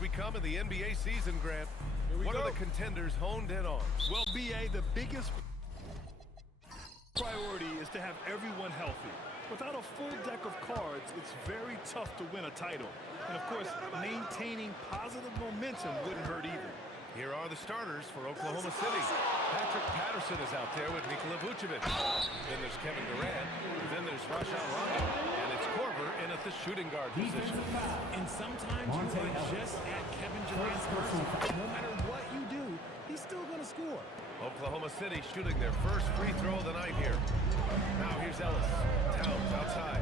we come in the NBA season, Grant. What are the contenders honed in on? Well, BA, the biggest priority is to have everyone healthy. Without a full deck of cards, it's very tough to win a title. And of course, maintaining positive momentum wouldn't hurt either. Here are the starters for Oklahoma City. Patrick Patterson is out there with Nikola Vucevic. Then there's Kevin Durant. Then there's Rajon Rondo. And it's Korver in at the shooting guard position. And sometimes you are just at Kevin Durant's mercy. No matter what you do, he's still going to score. Oklahoma City shooting their first free throw of the night here. Now here's Ellis. Towns outside.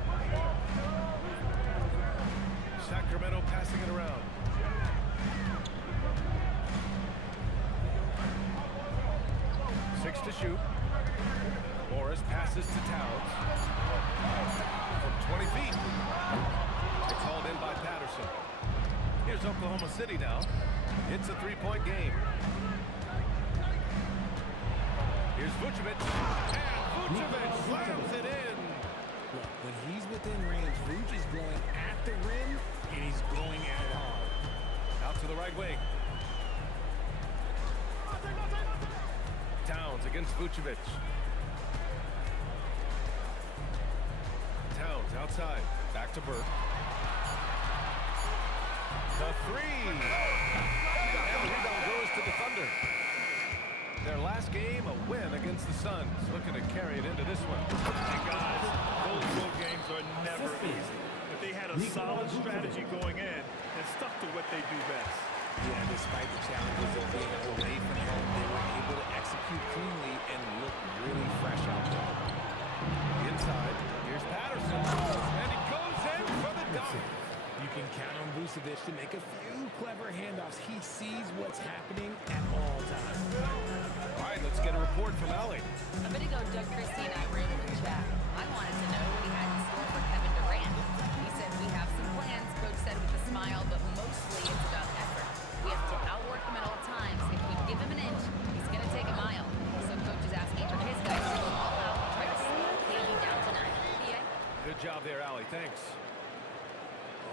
Sacramento passing it around. Six to shoot. Morris passes to Towns. From 20 feet. It's hauled in by Patterson. Here's Oklahoma City now. It's a three-point game. Here's Vucevic. And Vucevic slams it in. Look, when he's within range, Vuce is going at the rim, and he's going at it hard. Out to the right wing. Towns against Vucevic. Towns outside. Back to Burke. The three. And the rebound goes to the Thunder. Their last game, a win against the Suns. Looking to carry it into this one. And guys, those road games are never easy. But they had a solid strategy going in and stuck to what they do best. Yeah, despite the challenges of being away from home, they were able to execute cleanly and look really fresh out there. Inside, here's Patterson. And he goes in for the dunk. You can count on Vucevic to make a few clever handoffs. He sees what's happening at all times. All right, let's get a report from Allie. A bit ago, Doug Christie and I were able to chat. I wanted to know what he had in store for Kevin Durant. He said, we have some plans, Coach said with a smile, but mostly it's about effort. We have to outwork him at all times. If we give him an inch, he's going to take a mile. So Coach is asking for his guys to go all out and try to slow KD down tonight. Yeah? Good job there, Allie. Thanks.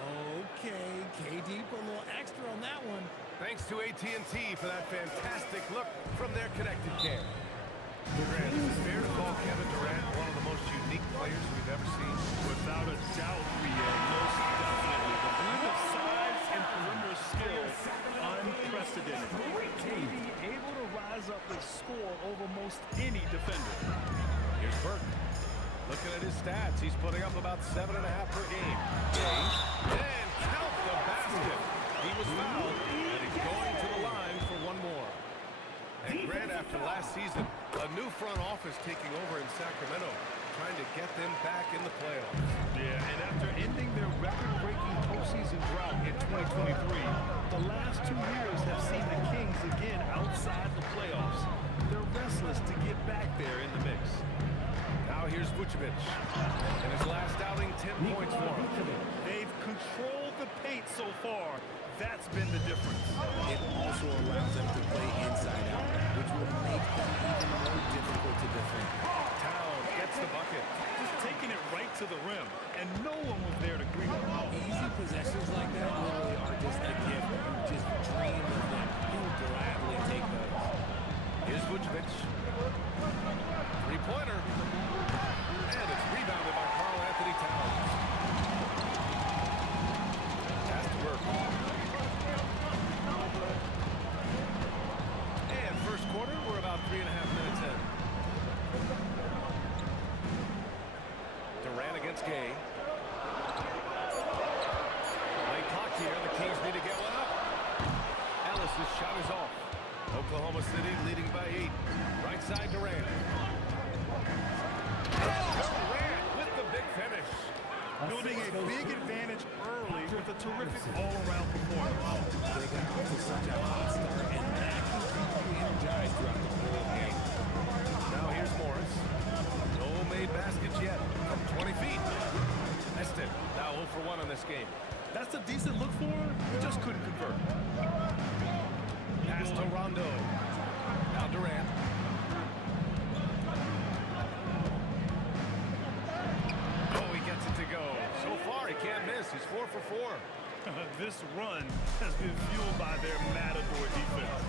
Okay, KD put a little extra on that one. Thanks to AT&T for that fantastic look from their connected cam. Grant, is it fair to call Kevin Durant one of the most unique players we've ever seen? Without a doubt, most definitely. The blend of size and perimeter skill, unprecedented. KD able to rise up and score over most any defender. Here's Burke. Looking at his stats, he's putting up about 7.5 per game. And count the basket. He was fouled, and he's going to the line for one more. And Grant, after last season, a new front office taking over in Sacramento, trying to get them back in the playoffs. Yeah, and after ending their record-breaking postseason drought in 2023, the last 2 years have seen the Kings again outside the playoffs. They're restless to get back there in the mix. Now here's Vucevic. In his last outing, 10 points for him. They've controlled the paint so far. That's been the difference. It also allows them to play inside out, which will make them even more difficult to defend. Towns gets the bucket. Just taking it right to the rim, and no one was there to greet him. Easy possessions like that literally are just a gift. You just dream of them. He'll gladly take those. Here's Vucevic. Three-pointer. And it's rebounded by Karl Anthony Towns. Pass to Burke. And first quarter, we're about 3.5 minutes in. Durant against Gay. Late clock here. The Kings need to get one up. Ellis' shot is off. Oklahoma City leading by 8. Right side Durant. Durant with the big finish. Building a big advantage early with a terrific all-around performance. They got off to such a hot start, and that can keep you energized throughout the whole game. Now here's Morris. No made baskets yet from 20 feet. Missed it. Now 0 for 1 on this game. That's a decent look for him. He just couldn't convert. Pass to Rondo. Now Durant. Oh, he gets it to go. So far, he can't miss. He's 4 for 4. This run has been fueled by their Matador defense.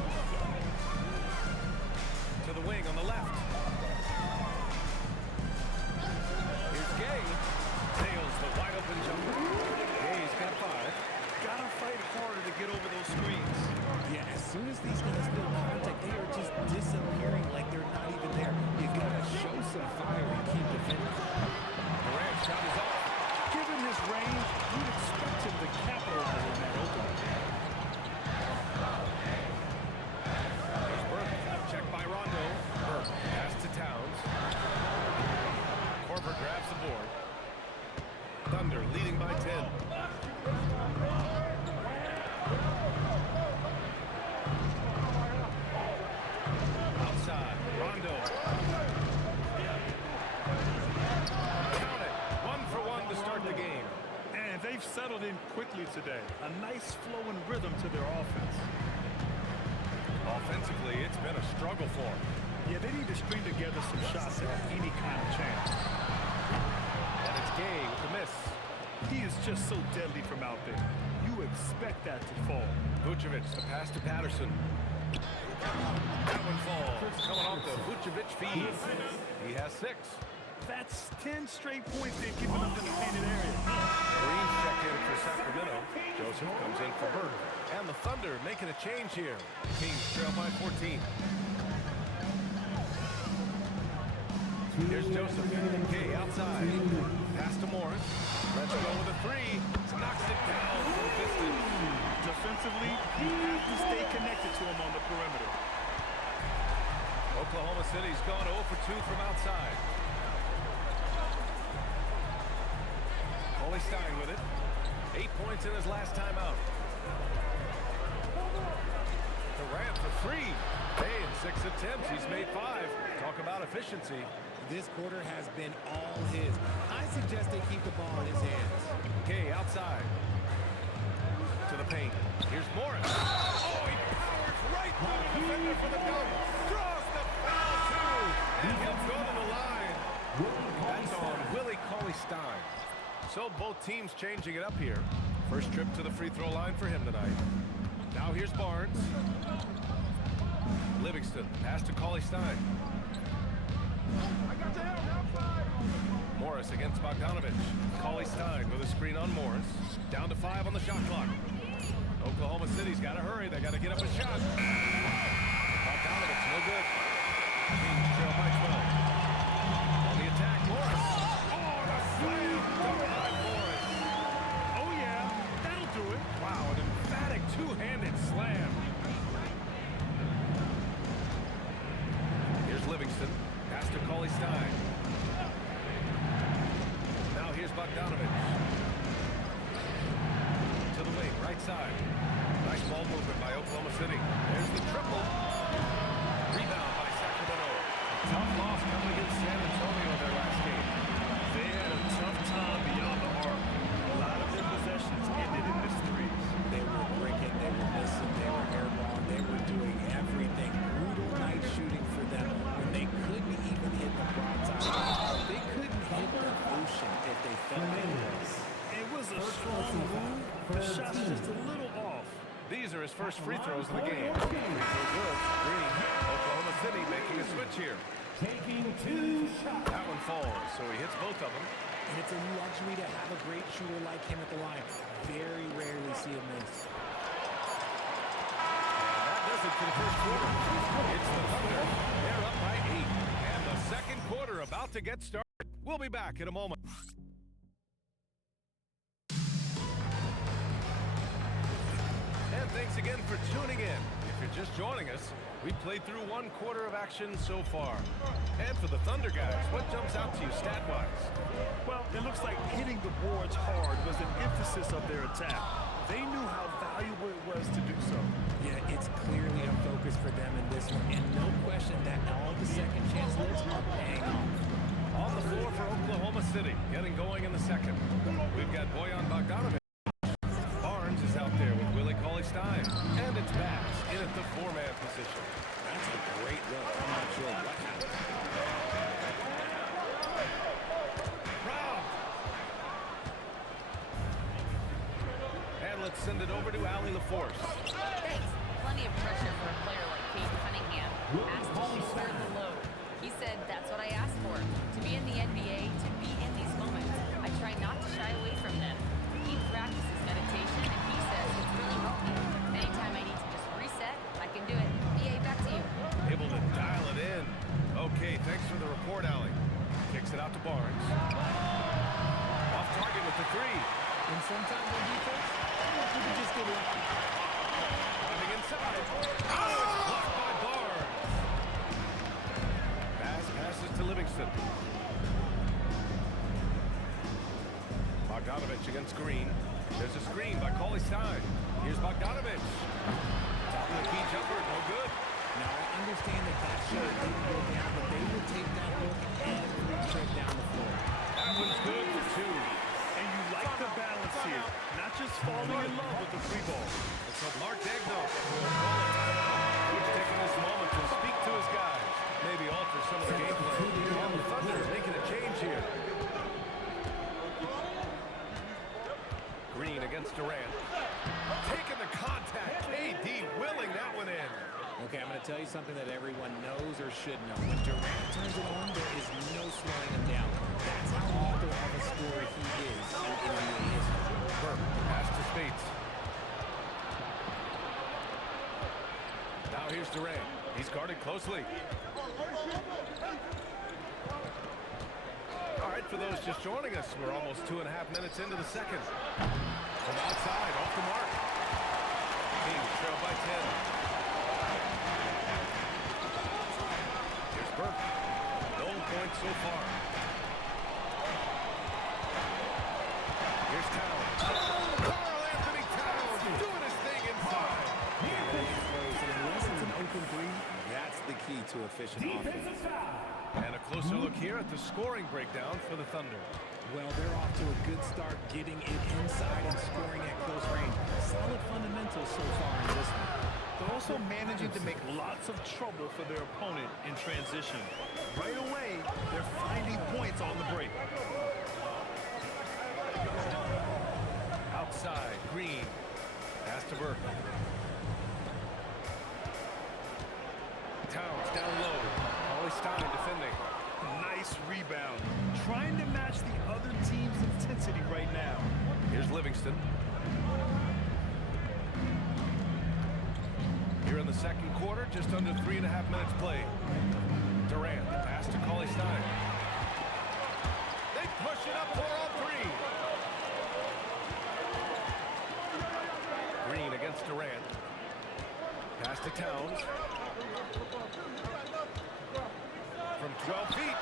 To the wing on the left. Here's Gay. Nails the wide open jumper. Gay's got 5. Gotta fight harder to get over those screens. Yeah, as soon as these guys feel contact, they are just disappearing like they're not even there. You gotta show some fire and keep defending. Durant shot is off. Given his range, you'd expect him to capitalize on that opening. There's Burke. Checked by Rondo. Burke pass to Towns. Korver grabs the board. Thunder leading by 10. Outside. Rondo. Count it. 1-for-1 to start the game. And they've settled in quickly today. A nice flow and rhythm to their offense. Offensively, it's been a struggle for them. Yeah, they need to string together some shots to have any kind of chance. And it's Gay with the miss. He is just so deadly from out there. You expect that to fall. Vucevic, the pass to Patterson. That one falls. Coming off the Vucevic feed. He has 6. That's 10 straight points they've given up in the painted area. Green's check in for Sacramento. Joseph comes in for Burke. And the Thunder making a change here. Kings trail by 14. Here's Joseph. Gay outside. Pass to Morris. Let's go with a 3. Knocks it down from distance. Defensively, you have to stay connected to him on the perimeter. Oklahoma City's gone 0 for 2 from outside. Stein with it. 8 points in his last time out. Durant for 3. Hey, in 6 attempts, he's made 5. Talk about efficiency. This quarter has been all his. I suggest they keep the ball in his hands. Gay outside. To the paint. Here's Morris. Oh, he powers right through the defender for the dunk. Draws the foul, too. And he'll go to the line. That's on Willie Cauley-Stein. So both teams changing it up here. First trip to the free throw line for him tonight. Now here's Barnes. Livingston, pass to Cauley-Stein. Morris against Bogdanovich. Cauley-Stein with a screen on Morris. Down to 5 on the shot clock. Oklahoma City's got to hurry. They got to get up a shot. Bogdanovich, no good. Kings trail by 12. On the attack, Morris. Oh, the slam done by Morris. Oh, yeah, that'll do it. Wow, an emphatic two-handed slam. Here's Livingston. Pass to Cauley-Stein. Now here's Bogdanovich. To the wing, right side. Nice ball movement by Oklahoma City. There's the triple. Rebound by Sacramento. Tough loss coming against San Antonio their last game. They had a tough time beyond the arc. A lot of their possessions ended in missed threes. They were breaking, they were missing, they were airball, they were doing everything. Brutal night shooting for them when they couldn't even hit the broadside. They couldn't hit the ocean if they felt like it was. It was a strong move. The shot's just a little off. These are his first free throws of the game. Free throw good. Green. Oklahoma City making a switch here. Taking 2 shots. That one falls, so he hits both of them. And it's a luxury to have a great shooter like him at the line. Very rarely see him miss. And that does it for the first quarter. It's the Thunder. They're up by 8. And the second quarter about to get started. We'll be back in a moment. And thanks again for tuning in. If you're just joining us, we played through 1 quarter of action so far. And for the Thunder guys, what jumps out to you stat-wise? Well, it looks like hitting the boards hard was an emphasis of their attack. They knew how valuable it was to do so. Yeah, it's clearly a focus for them in this one. And no question that all the second chance looks are paying off. On the floor for Oklahoma City, getting going in the second. We've got Bojan Bogdanović. Barnes is out there with Willie Cauley-Stein. And it's Bass in at the 4-man position. That's a great look. I'm not sure what happened. let's send it over to Allie LaForce. Thanks. Plenty of pressure for a player like Cade Cunningham. Asked to shoulder the load. He said that's what I asked for. To be in the NBA, to be in these moments. I try not to shy away from them. He practices meditation, and he says it's really helped me. Anytime I need to just reset, I can do it. BA, back to you. Able to dial it in. Okay, thanks for the report, Allie. Kicks it out to Barnes. Off target with the three. And sometimes on defense, you can just get lucky. Driving inside. Oh, it's blocked by Barnes. Pass passes to Livingston. Bogdanovich against Green. There's a screen by Cauley-Stein. Here's Bogdanovich. Top of the key jumper, no good. Now, I understand that shot didn't go down, but they will take that look every trip down the floor. That one's good for two. And you like the balance here. Not just falling in love with the free ball. It's a Mark Degno. We'll call it timeout. He's taking this moment to speak to his guys. Maybe alter some of the gameplay. And the Thunder making a change here. Green against Durant. Taking the contact. KD willing that one in. Okay, I'm going to tell you something that everyone knows or should know. When Durant turns it on, there is no slowing him down. That's how author of a scorer he is in NBA history. Burke, pass to Spates. Now here's Durant. He's guarded closely. All right, for those just joining us, we're almost 2.5 minutes into the second. From outside, off the mark. Kings trail by 10. Here's Burke. No points so far. Here's Towns. Karl Anthony Towns doing his thing inside. Unless it's an open three, that's the key to efficient offense. And a closer look here at the scoring breakdown for the Thunder. Well, they're off to a good start getting it inside and scoring at close range. Solid fundamentals so far in this one. They're also managing to make lots of trouble for their opponent in transition. Right away, they're finding points on the break. Outside, Green. Pass to Burke. Towns down low. Cauley-Stein defending. Nice rebound. Trying to match the other team's intensity right now. Here's Livingston. Here in the second quarter, just under 3.5 minutes played. Durant, pass to Cauley-Stein. They push it up 4 on 3. Green against Durant. Pass to Towns. From 12 feet.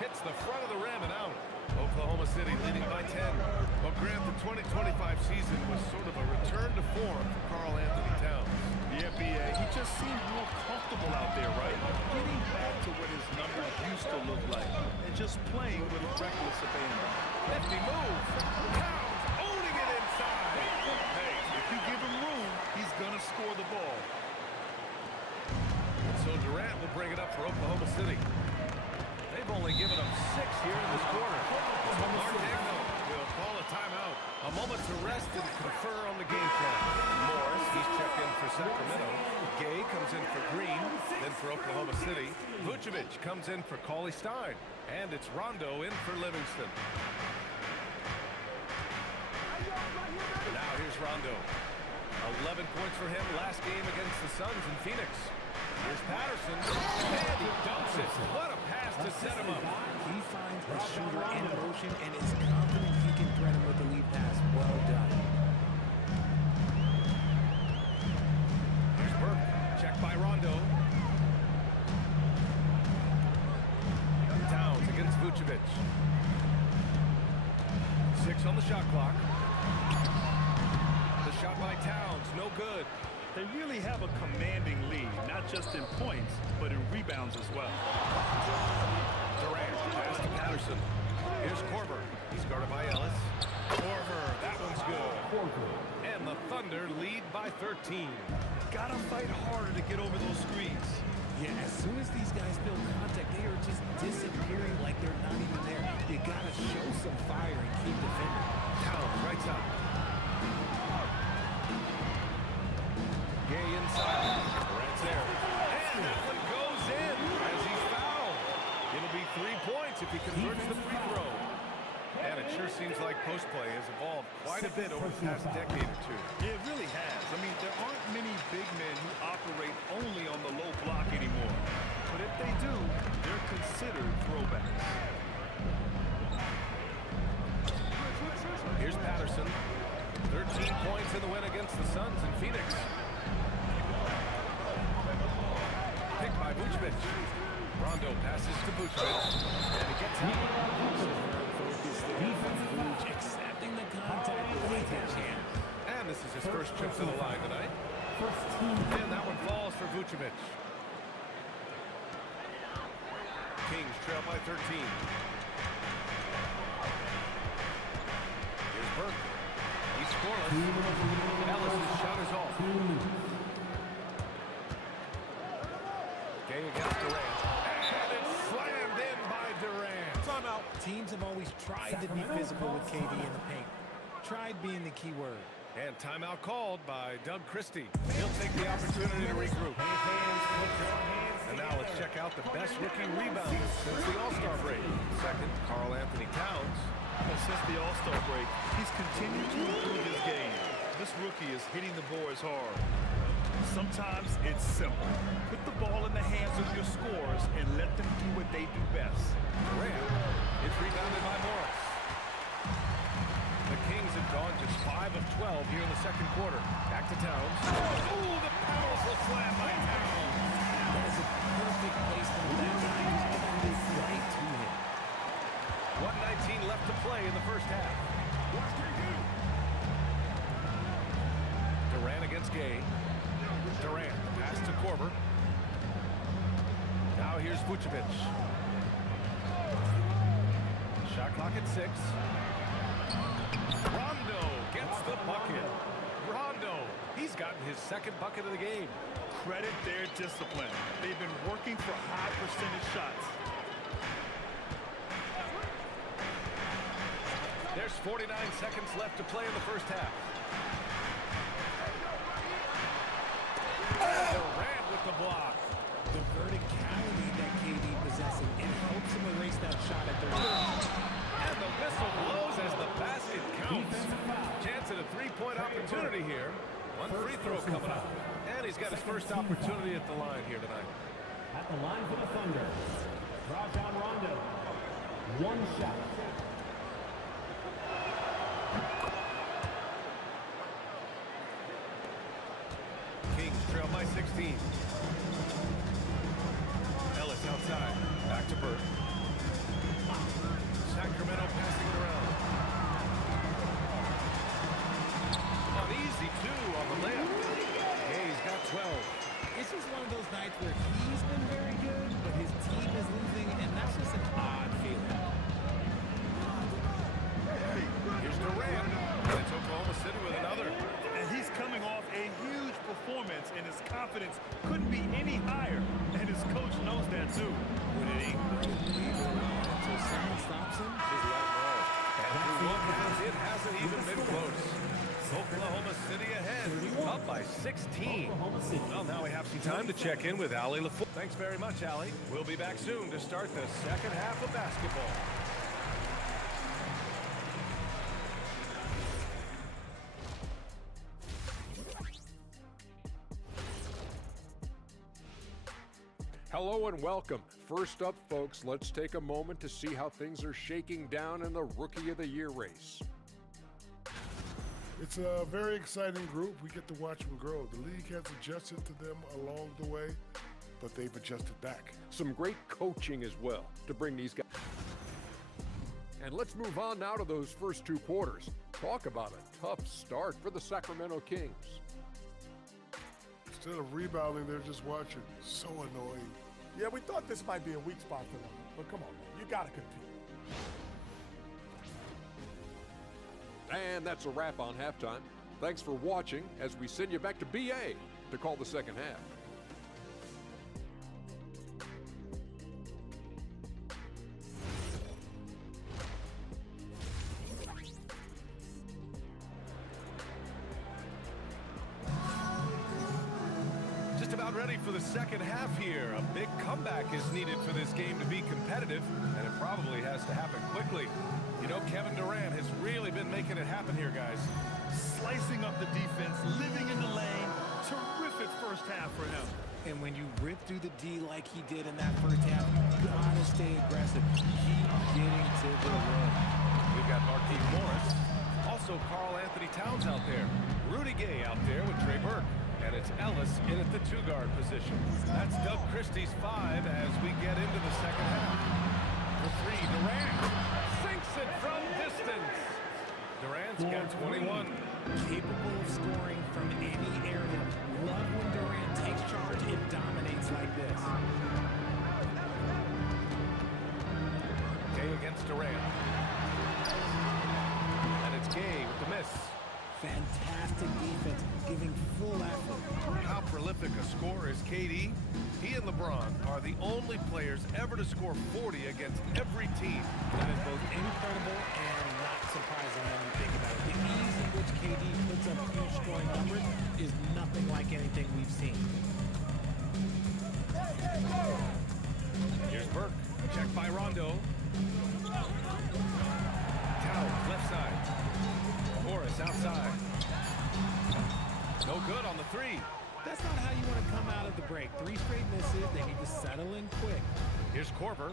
Hits the front of the rim and out. Oklahoma City leading by 10. Well, Grant, the 2025 season was sort of a return to form for Karl Anthony Towns. The NBA, he just seemed more comfortable out there, right? Getting back to what his numbers used to look like and just playing with reckless abandon. Nifty move. Towns owning it inside. Hey, if you give him room, he's going to score the ball. So Durant will bring it up for Oklahoma City. They've only given him 6 here in this quarter. So Mark Degno will call a timeout. A moment to rest and confer on the game plan. Morris, he's checked in for Sacramento. Gay comes in for Green, then for Oklahoma City. Vucevic comes in for Cauley-Stein. And it's Rondo in for Livingston. Now here's Rondo. 11 points for him last game against the Suns in Phoenix. Here's Patterson, and he dunks it. What a pass to set him up. He finds a shooter in motion and is confident he can threat him with the lead pass. Well done. Here's Burke, checked by Rondo. Towns against Vucevic. 6 on the shot clock. The shot by Towns, no good. They really have a commanding lead, not just in points, but in rebounds as well. Durant, pass to Patterson. Here's Korver. He's guarded by Ellis. Korver, that one's good. And the Thunder lead by 13. Gotta fight harder to get over those screens. Yeah, as soon as these guys feel contact, they are just disappearing like they're not even there. You gotta show some fire and keep defending. Towns, right side. side. Durant's there. And that one goes in as he's fouled. It'll be 3 points if he converts the free throw. And it sure seems like post play has evolved quite a bit over the past decade or two. Yeah, it really has. I mean, there aren't many big men who operate only on the low block anymore. But if they do, they're considered throwbacks. Here's Patterson. 13 points in the win against the Suns in Phoenix. Picked by Vucevic. Rondo passes to Vucevic. And he gets out. Accepting the contact with his hand. And this is his first trip to the line tonight. And that one falls for Vucevic. Kings trail by 13. Here's Burke. He's scoreless. Ellis' shot is off. Gay against Durant. And it's slammed in by Durant. Timeout. Teams have always tried to be physical with KD in the paint. Tried being the key word. And timeout called by Doug Christie. He'll take the opportunity to regroup. And now let's check out the best rookie rebounder since the All-Star break. Second, Karl Anthony Towns. Well, since the All-Star break, he's continued to improve his game. This rookie is hitting the boards hard. Sometimes it's simple. Put the ball in the hands of your scorers and let them do what they do best. Durant is rebounded by Morris. The Kings have gone just 5 of 12 here in the second quarter. Back to Towns. Oh, the powerful slam by Towns. That is a perfect placement of that time. He's getting this right to him. 1:19 left to play in the first half. Durant against Gay. Durant, pass to Korver. Now here's Vucevic. Shot clock at 6. Rondo gets the bucket. Rondo, he's gotten his second bucket of the game. Credit their discipline. They've been working for high percentage shots. There's 49 seconds left to play in the first half. Durant with the block. The verticality that KD possesses, it helps him erase that shot at the rim. And the whistle blows as the basket counts. Chance at a three-point opportunity here. One free throw coming up. And he's got his first opportunity at the line here tonight. At the line for the Thunder, Rajon Rondo. One shot. Kings trail by 16. Ellis outside. Back to Burke. Sacramento passing it around. An easy 2 on the layup. Hayes got 12. It's just one of those nights where he's been very good, but his team is losing, and that's just an odd feeling. Here's Durant. And it's Oklahoma City with another. And he's coming off a huge performance, and his confidence couldn't be any higher. And his coach knows that too. But it ain't great either until someone stops him. Just let him roll. And through one half, it hasn't even been close. Oklahoma City ahead, up by 16. Well, now we have some time to check in with Allie LaFleur. Thanks very much, Allie. We'll be back soon to start the second half of basketball. Hello and welcome. First up, folks, let's take a moment to see how things are shaking down in the Rookie of the Year race. It's a very exciting group. We get to watch them grow. The league has adjusted to them along the way, but they've adjusted back. Some great coaching as well to bring these guys. And let's move on now to those first 2 quarters. Talk about a tough start for the Sacramento Kings. Instead of rebounding, they're just watching. So annoying. Yeah, we thought this might be a weak spot for them, but come on, man, you gotta compete. And that's a wrap on halftime. Thanks for watching as we send you back to BA to call the second half. about ready for the second half here. A big comeback is needed for this game to be competitive, and it probably has to happen quickly. You know, Kevin Durant has really been making it happen here, guys. Slicing up the defense, living in the lane. Terrific first half for him. And when you rip through the D like he did in that first half, you gotta stay aggressive. Keep getting to the rim. We've got Marquise Morris. Also Karl Anthony Towns out there. Rudy Gay out there with Trey Burke. And it's Ellis in at the 2-guard position. That's Doug Christie's 5 as we get into the second half. For 3, Durant sinks it from distance. Durant's got 21. Capable of scoring from any area. Love when Durant takes charge and dominates like this. Gay against Durant. And it's Gay with the miss. Fantastic defense, giving full effort. How prolific a scorer is KD? He and LeBron are the only players ever to score 40 against every team. That is both incredible and not surprising when you think about it. The ease in which KD puts up huge scoring numbers is nothing like anything we've seen. Here's Burke, checked by Rondo. Towns, left side. Morris outside. No good on the 3. That's not how you want to come out of the break. 3 straight misses. They need to settle in quick. Here's Korver.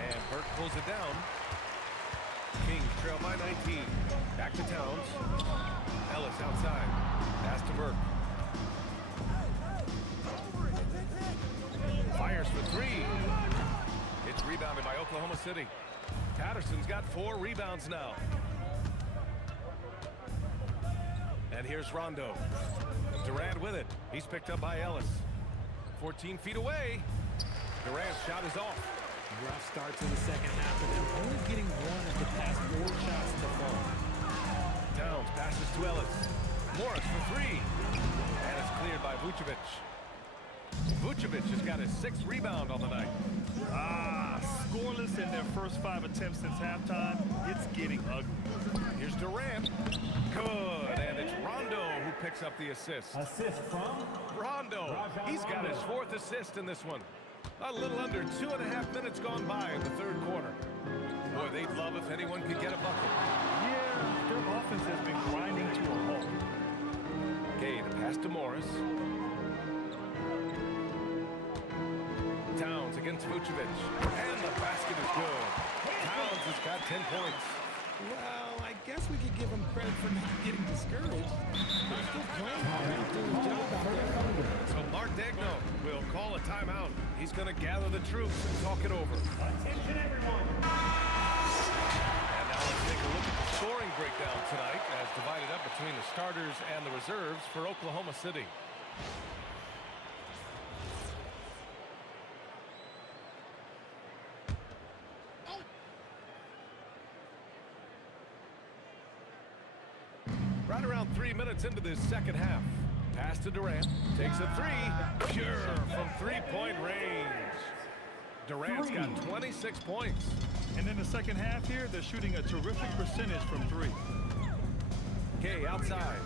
And Burke pulls it down. Kings trail by 19. Back to Towns. Ellis outside. Pass to Burke. Fires for 3. It's rebounded by Oklahoma City. Patterson's got 4 rebounds now. And here's Rondo. Durant with it. He's picked up by Ellis. 14 feet away. Durant's shot is off. Rough start to the second half of them. Only getting 1 of the past 4 shots to fall. Towns passes to Ellis. Morris for 3. And it's cleared by Vucevic. Vucevic has got his 6th rebound on the night. Scoreless in their first 5 attempts since halftime. It's getting ugly. Here's Durant. Good. And it's Rondo who picks up the assist. Assist from Rondo. He's got his 4th assist in this one. A little under 2.5 minutes gone by in the 3rd quarter. Boy, they'd love if anyone could get a bucket. Yeah, their offense has been grinding to a halt. Gay, the pass to Morris. Towns against Vucevic. And the basket is good. Towns has got 10 points. Well, I guess we could give him credit for not getting discouraged. They're still playing hard, doing a job out there. So Mark Degno will call a timeout. He's going to gather the troops and talk it over. Attention everyone. And now let's take a look at the scoring breakdown tonight as divided up between the starters and the reserves for Oklahoma City. Right around 3 minutes into this second half. Pass to Durant. Takes a 3. Pure from 3-point range. Durant's got 26 points. And in the second half here, they're shooting a terrific percentage from 3. Gay outside.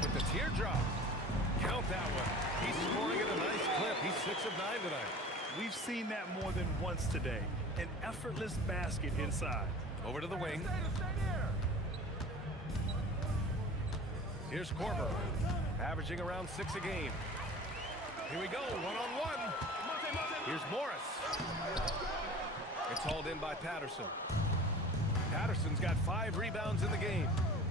With the teardrop. Count that one. He's scoring at a nice clip. He's 6 of 9 tonight. We've seen that more than once today. An effortless basket inside. Over to the wing. Here's Korver, averaging around 6 a game. Here we go, one-on-one. Here's Morris. It's hauled in by Patterson. Patterson's got 5 rebounds in the game.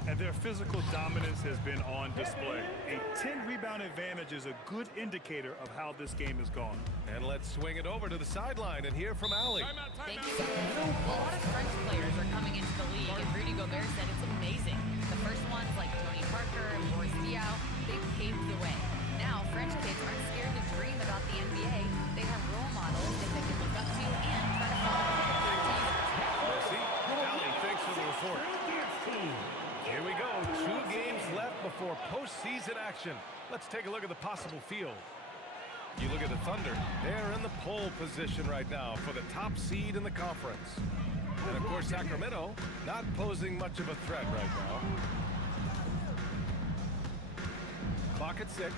And their physical dominance has been on display. A 10-rebound advantage is a good indicator of how this game has gone. And let's swing it over to the sideline and hear from Allie. Thank you. A lot of French players are coming into the league, and Rudy Gobert said it's amazing. The first ones, like Tony Parker and Boris Diaw, they paved the way. Now, French kids aren't scared to dream about the NBA. They have role models that they can look up to and try to follow. See? Allie, thanks for the report. Here we go. 2 games left before postseason action. Let's take a look at the possible field. You look at the Thunder. They're in the pole position right now for the top seed in the conference. And, of course, Sacramento not posing much of a threat right now. at 6.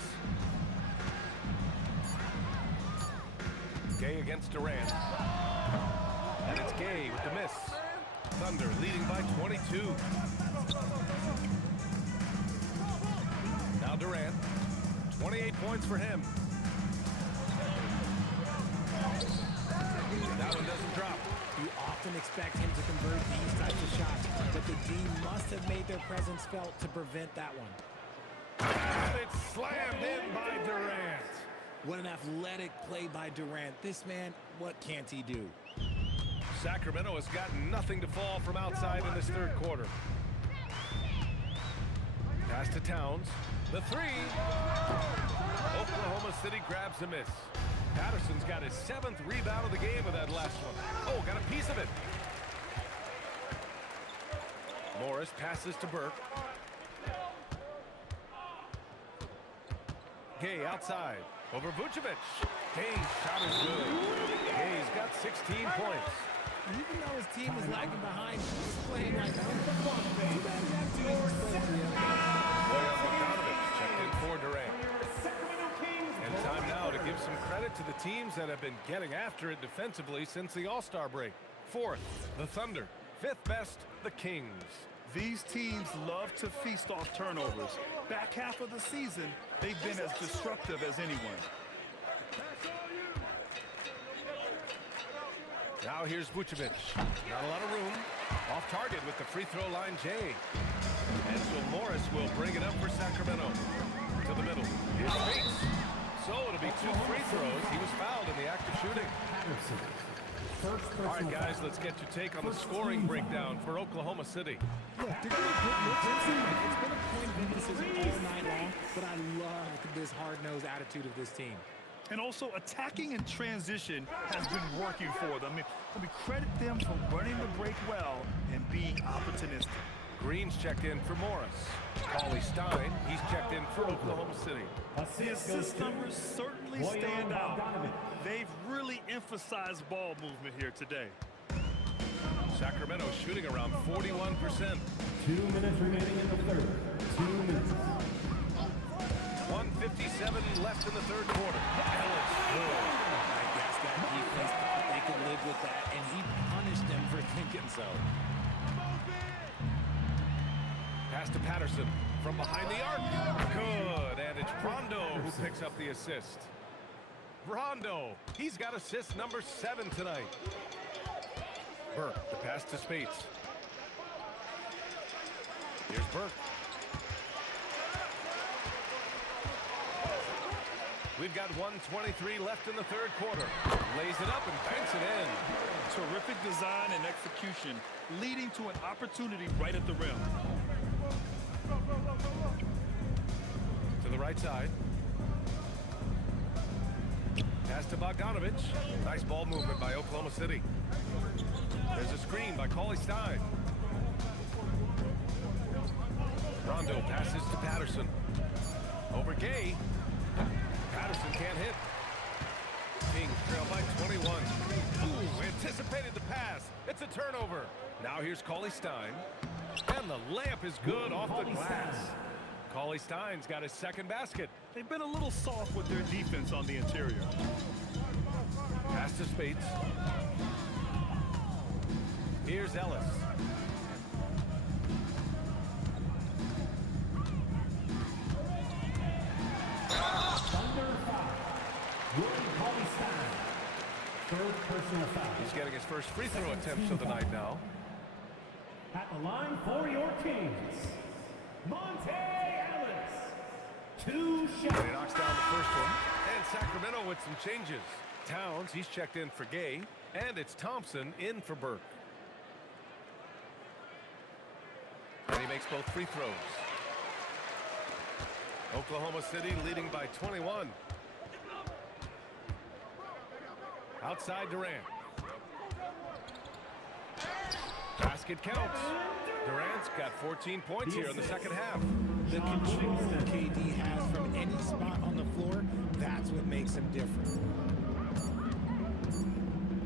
Gay against Durant. And it's Gay with the miss. Thunder leading by 22. Now Durant. 28 points for him. That one doesn't drop. You often expect him to convert these types of shots, but the D must have made their presence felt to prevent that one. And it's slammed in by Durant. What an athletic play by Durant. This man, what can't he do? Sacramento has got nothing to fall from outside in this third quarter. Pass to Towns. The 3. Oklahoma City grabs a miss. Patterson's got his 7th rebound of the game with that last one. Oh, got a piece of it. Morris passes to Burke. Gay outside. Over Vucevic. Gay's shot is good. Gay's got 16 points. Even though his team is lagging behind, he's playing like Boyan Bogdanovic checked in for Durant. And time now to give some credit to the teams that have been getting after it defensively since the All-Star break. 4th, the Thunder. 5th best, the Kings. These teams love to feast off turnovers. Back half of the season, they've been as disruptive as anyone. Now here's Vucevic. Not a lot of room. Off target with the free throw line, Jay. And so Morris will bring it up for Sacramento. To the middle. Here's Bates. So it'll be 2 free throws. He was fouled in the act of shooting. All right, guys, let's get your take on the scoring breakdown for Oklahoma City. Look, they're going to put it's been a point of emphasis all night long, but I love this hard-nosed attitude of this team. And also, attacking in transition has been working for them. We credit them for running the break well and being opportunistic. Green's checked in for Morris. Cauley Stein, he's checked in for Oklahoma City. The assist numbers certainly stand out. They've really emphasized ball movement here today. Sacramento shooting around 41%. 2 minutes remaining in the third. 2 minutes. 1:57 left in the third quarter. Ellis. I guess that defense thought they could live with that, and he punished them for thinking so. Pass to Patterson from behind the arc. Good, and it's Rondo who picks up the assist. Rondo, he's got assist number 7 tonight. Burke, the pass to Spates. Here's Burke. We've got 1:23 left in the third quarter. Lays it up and banks it in. Terrific design and execution, leading to an opportunity right at the rim. To the right side. Pass to Bogdanovic. Nice ball movement by Oklahoma City. There's a screen by Cauley Stein. Rondo passes to Patterson. Over Gay. Patterson can't hit. Kings trail by 21. Ooh, anticipated the pass. It's a turnover. Now here's Cauley Stein. And the layup is good off the glass. Cauley Stein's got his second basket. They've been a little soft with their defense on the interior. Pass to Spates. Here's Ellis. Thunder foul. Cauley Stein. Third personal foul. He's getting his first free throw attempts of the night now. At the line for your Kings, Monte Ellis. 2 shots. And he knocks down the first one. And Sacramento with some changes. Towns, he's checked in for Gay. And it's Thompson in for Burke. And he makes both free throws. Oklahoma City leading by 21. Outside Durant. Basket counts. Durant's got 14 points here in the second half. The control KD has from any spot on the floor, that's what makes him different.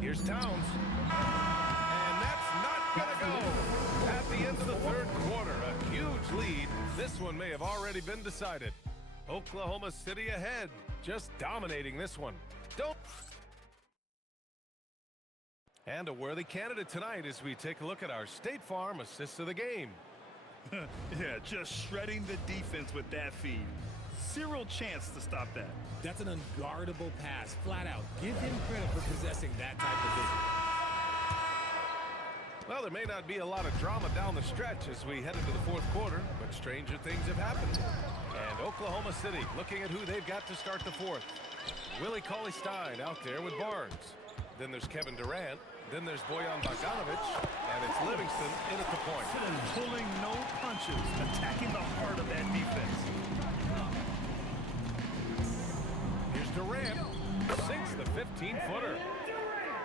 Here's Towns. And that's not going to go. At the end of the third quarter, a huge lead. This one may have already been decided. Oklahoma City ahead, just dominating this one. And a worthy candidate tonight as we take a look at our State Farm assist of the game. Yeah, just shredding the defense with that feed. Zero chance to stop that. That's an unguardable pass, flat out. Give him credit for possessing that type of vision. Well, there may not be a lot of drama down the stretch as we head into the fourth quarter, but stranger things have happened. And Oklahoma City looking at who they've got to start the fourth. Willie Cauley-Stein out there with Barnes. Then there's Kevin Durant. Then there's Bojan Bogdanovic. And it's Livingston in at the point. Pulling no punches, attacking the heart of that defense. Here's Durant. Sinks the 15-footer.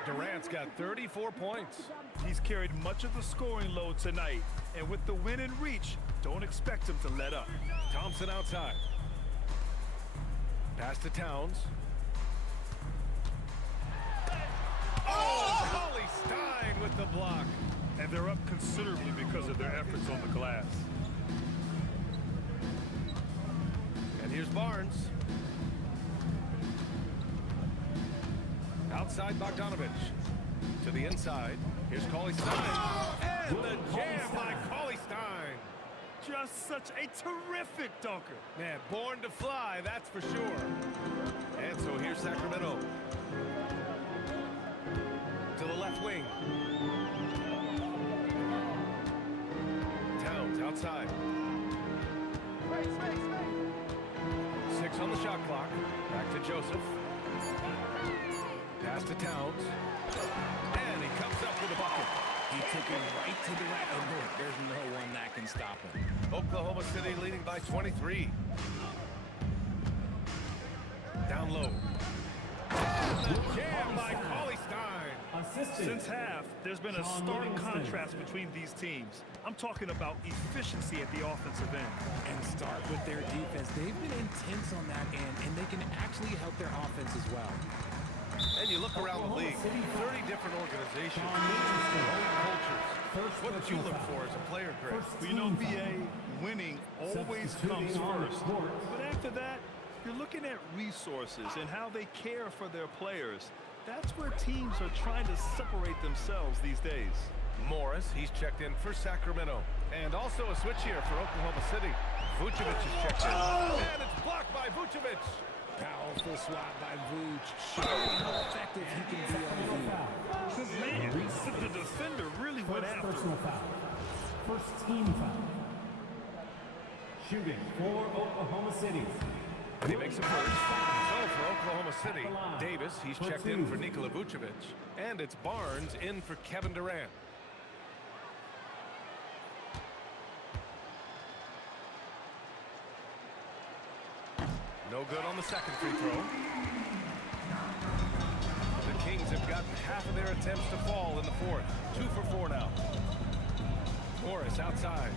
Durant's got 34 points. He's carried much of the scoring load tonight. And with the win in reach, don't expect him to let up. Thompson outside. Pass to Towns. Oh, Cauley-Stein with the block. And they're up considerably because of their efforts on the glass. And here's Barnes. Outside Bogdanovic. To the inside. Here's Cauley-Stein. And the jam by Cauley-Stein. Just such a terrific dunker. Man, born to fly, that's for sure. And so here's Sacramento. To the left wing. Towns outside. 6 on the shot clock. Back to Joseph. Pass to Towns. And he comes up with a bucket. He took it right to the rack. And look, there's no one that can stop him. Oklahoma City leading by 23. Down low. And the jam by Cauley-Stein. Since half, there's been a stark contrast between these teams. I'm talking about efficiency at the offensive end. And start with their defense. They've been intense on that end, and they can actually help their offense as well. And you look around the league, 30 different organizations, cultures. What did you look for as a player, Greg? We know BA winning always comes first. But after that, you're looking at resources and how they care for their players. That's where teams are trying to separate themselves these days. Morris, he's checked in for Sacramento. And also a switch here for Oklahoma City. Vucevic is checked in. And it's blocked by Vucevic. Powerful swat by Vuce, showing how effective he can be on the Man, the defender really went after him. Personal foul. First team foul. Shooting for Oklahoma City. And he makes a first. So for Oklahoma City, Davis, he's checked in for Nikola Vucevic. And it's Barnes in for Kevin Durant. No good on the second free throw. The Kings have gotten half of their attempts to fall in the fourth. 2 for 4 now. Morris outside.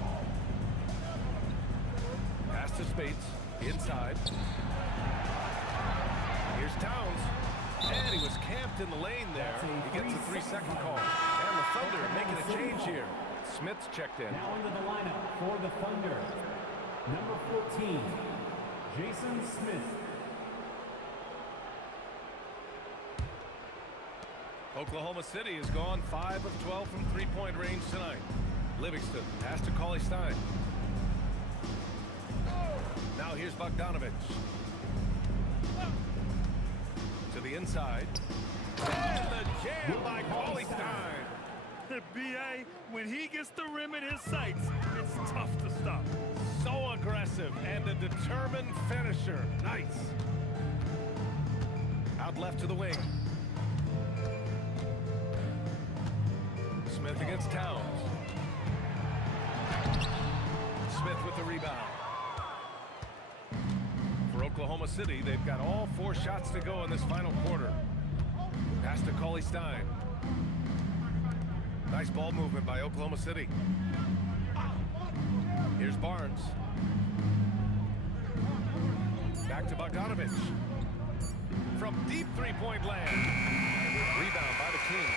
Pass to Spates. Inside. Here's Towns. And he was camped in the lane there. He gets a 3-second call. And the Thunder making a change here. Smith's checked in. Now into the lineup for the Thunder. Number 14, Jason Smith. Oklahoma City has gone 5 of 12 from three-point range tonight. Livingston, pass to Cauley-Stein. Now here's Bogdanovic. To the inside. And the jam by Cauley-Stein. The BA, when he gets the rim in his sights, it's tough to stop. So aggressive and a determined finisher. Nice. Out left to the wing. Smith against Towns. Smith with the rebound. For Oklahoma City, they've got all 4 shots to go in this final quarter. Pass to Cauley-Stein. Nice ball movement by Oklahoma City. Here's Barnes. Back to Bogdanovic. From deep three-point land. Rebound by the Kings.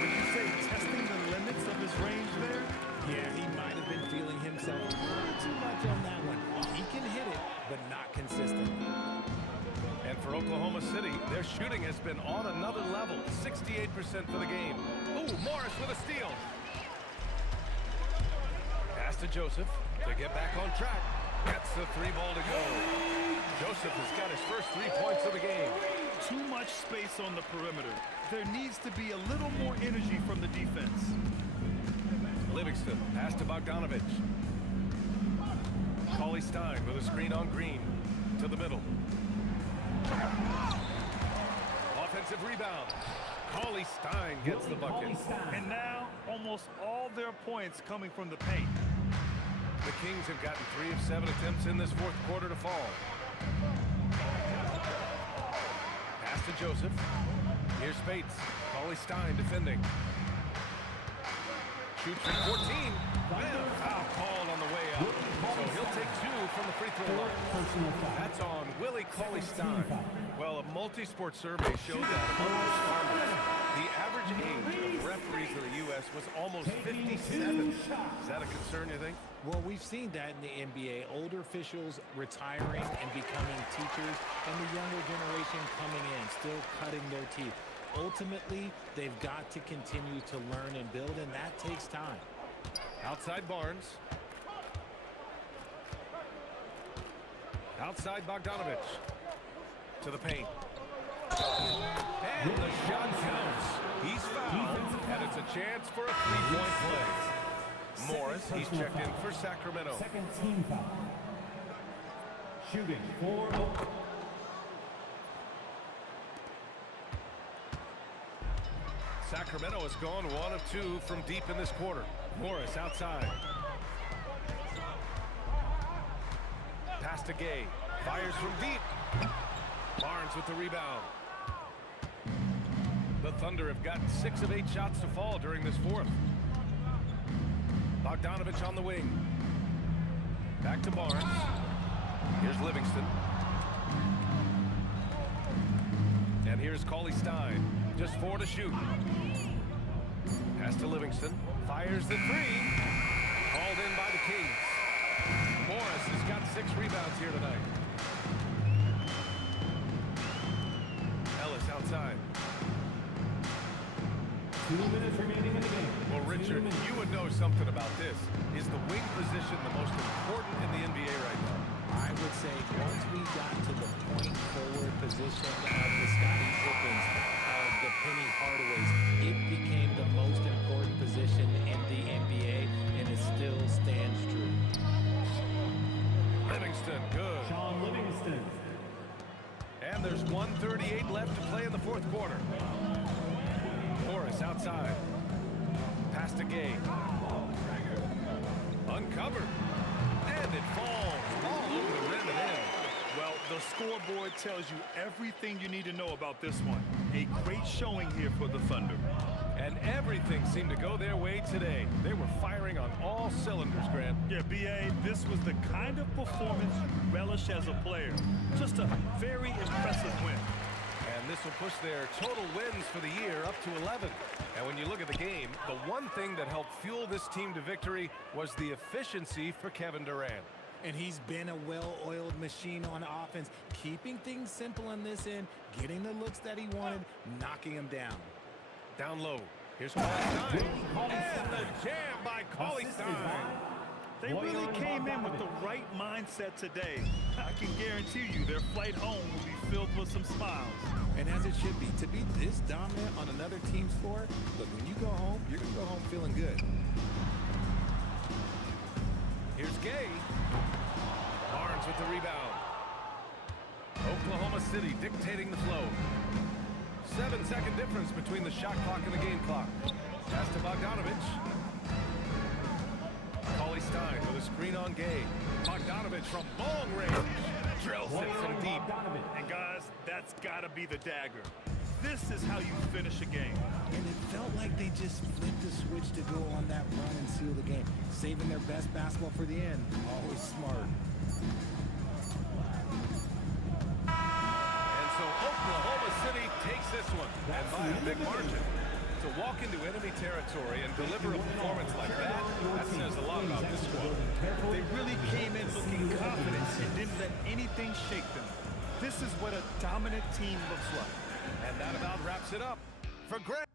Would you say testing the limits of his range there? Yeah, he might have been feeling himself a little too much on that one. He can hit it, but not consistently. Their shooting has been on another level, 68% for the game. Ooh, Morris with a steal. Pass to Joseph to get back on track. Gets the three ball to go. Joseph has got his first 3 points of the game. Too much space on the perimeter. There needs to be a little more energy from the defense. Livingston, pass to Bogdanovich. Cauley Stein with a screen on Green to the middle. Offensive rebound. Cauley Stein gets the bucket. And now, almost all their points coming from the paint. The Kings have gotten 3 of 7 attempts in this fourth quarter to fall. Pass to Joseph. Here's Bates. Cauley Stein defending. Shoots from 14. And a foul called on the way up. So he'll take 2 from the free throw line. That's on Willie Cauley Stein. Well, a multi-sport survey showed that among the starters, the average age of referees in the U.S. was almost 57. Is that a concern, you think? Well, we've seen that in the NBA. Older officials retiring and becoming teachers, and the younger generation coming in, still cutting their teeth. Ultimately, they've got to continue to learn and build, and that takes time. Outside Barnes. Outside Bogdanovich. To the paint. And the shot counts. He's fouled, and it's a chance for a three-point play. Morris, he's checked in for Sacramento. Second team foul. Shooting for Sacramento has gone 1 of 2 from deep in this quarter. Morris outside. Pass to Gay. Fires from deep. Barnes with the rebound. The Thunder have gotten 6 of 8 shots to fall during this fourth. Bogdanovich on the wing. Back to Barnes. Here's Livingston. And here's Cauley Stein. Just 4 to shoot. Pass to Livingston. Fires the 3. Called in by the Kings. Morris has got 6 rebounds here tonight. Ellis outside. 2 minutes remaining in the game. Well, Richard, you would know something about this. Is the wing position the most important in the NBA right now? I would say once we got to the point forward position of the Scottie Pippens, of the Penny Hardaways, it became the most important position in the NBA, and it still stands true. Livingston, good. Sean Livingston. And there's 1:38 left to play in the fourth quarter. Morris outside. Pass to Gay. Uncovered. And it falls all over the rim and in. Well, the scoreboard tells you everything you need to know about this one. A great showing here for the Thunder. And everything seemed to go their way today. They were firing on all cylinders, Grant. Yeah, B.A., this was the kind of performance you relish as a player. Just a very impressive win. And this will push their total wins for the year up to 11. And when you look at the game, the one thing that helped fuel this team to victory was the efficiency for Kevin Durant. And he's been a well-oiled machine on offense, keeping things simple on this end, getting the looks that he wanted, knocking him down. Down low. Here's Cauley Stein. And the jam by Cauley Stein. They really came in with the right mindset today. I can guarantee you their flight home will be filled with some smiles. And as it should be, to be this dominant on another team's floor, look, when you go home, you're going to go home feeling good. Here's Gay. Barnes with the rebound. Oklahoma City dictating the flow. 7-second difference between the shot clock and the game clock. Pass to Bogdanovich. Cauley Stein with a screen on Gay. Bogdanovich from long range. Drills it from deep. And guys, that's got to be the dagger. This is how you finish a game. And it felt like they just flipped the switch to go on that run and seal the game. Saving their best basketball for the end. Always smart. And so Oklahoma City takes this one, and by a big margin. To walk into enemy territory and deliver a performance like that says a lot about this squad. They really came in looking confident and didn't let anything shake them. This is what a dominant team looks like. That about wraps it up. For Greg.